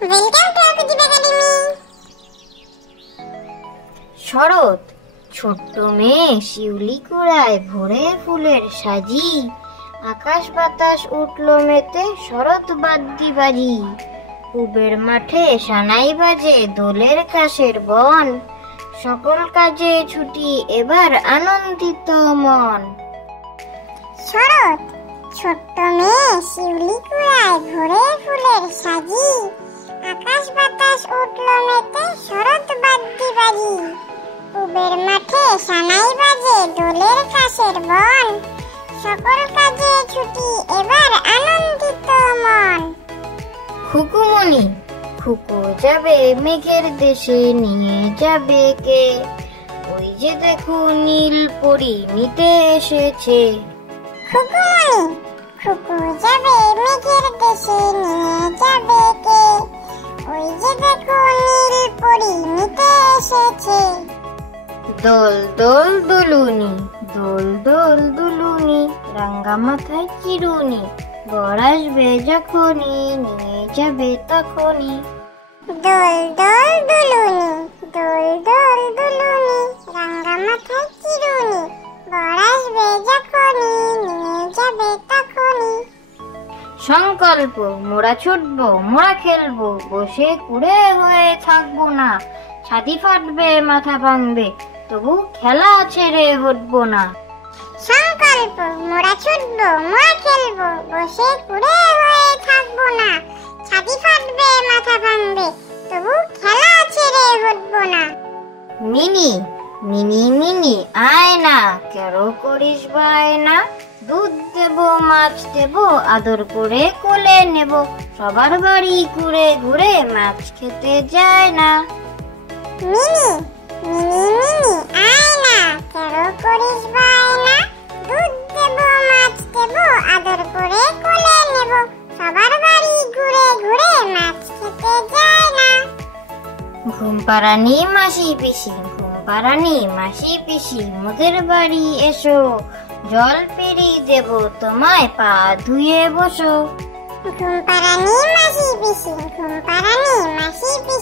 Welcome to Akudeep academy. শরৎ, ছোট্ট মেয়ে শিউলি কুড়ায় ভরে ফুলের সাজি, আকাশ বাতাস উঠলো মেতে শরৎ বাদ্যি বাজি। পুবের মাঠে সানাই বাজে দোলের কাশের বন, সকল কাজে ছুটি এবার আনন্দিত মন। শরৎ, ছোট্ট মেয়ে শিউলি কুড়ায় ভরে ফুলের সাজি, আকাশ বাতাস উঠলো মেতে শরৎ বাদ্যি বাজি। পুবের মাঠে সানাই বাজে দোলের কাশের বন, সকল কাজে ছুটি এবার আনন্দিত মন। খুকুমণি, খুকু যাবে মেঘের দেশে, নিয়ে যাবে কে? ওই যে দেখো নীল পরি নিতে এসেছে। খুকুমণি, খুকু যাবে মেঘের দেশে, নিয়ে যাবে কে? ওই যে দেখো নীল পরি নিতে এসেছে। দোল দোল দুলুনি, দোল দোল দুলুনি, রাঙ্গা মাথায় চিরুনি, বর আসবে যখনই, নিয়ে যাবে তখনই। দোল দোল দুলুনি, দোল দোল দুলুনি, রাঙ্গা মাথায় চিরুনি, বর আসবে যখনই, নিয়ে যাবে তখনই। সংকল্প, মোরা ছুটবো মোরা খেলবো, বসে কুড়ে হয়ে থাকবো না। ছাতি ফাটবে মাথা ভাঙবে, তবু খেলা ছেড়ে হটবো না। সংকল্প, মোরা ছুটবো মোরা খেলবো, বসে কুড়ে হয়ে থাকবো না। ছাতি ফাটবে মাথা ভাঙবে, তবু খেলা ছেড়ে হটবো না। মিনি, মিনি মিনি আয় না, কেরো করিস বায়না? দুধ দেবো মাছ দেবো, আদর করে কোলে নেব, সবার বাড়ি ঘুরে ঘুরে মাছ খেতে যায় না। মিনি, মিনি মিনি আয় না, কেরো করিস বায়না? দুধ দেবো মাছ দেবো, আদর করে কোলে নেব, সবার বাড়ি ঘুরে ঘুরে মাছ খেতে যায় না। ঘুম পাড়ানি মাসি পিসি, ঘুম পাড়ানি মাসি পিসি, মোদের বাড়ি এসো, জল পেরি দেব তোমায়, পা ধুয়ে বসো। ঘুম পাড়ানি মাসি পিসি, ঘুম পাড়ানি মাসি পিসি,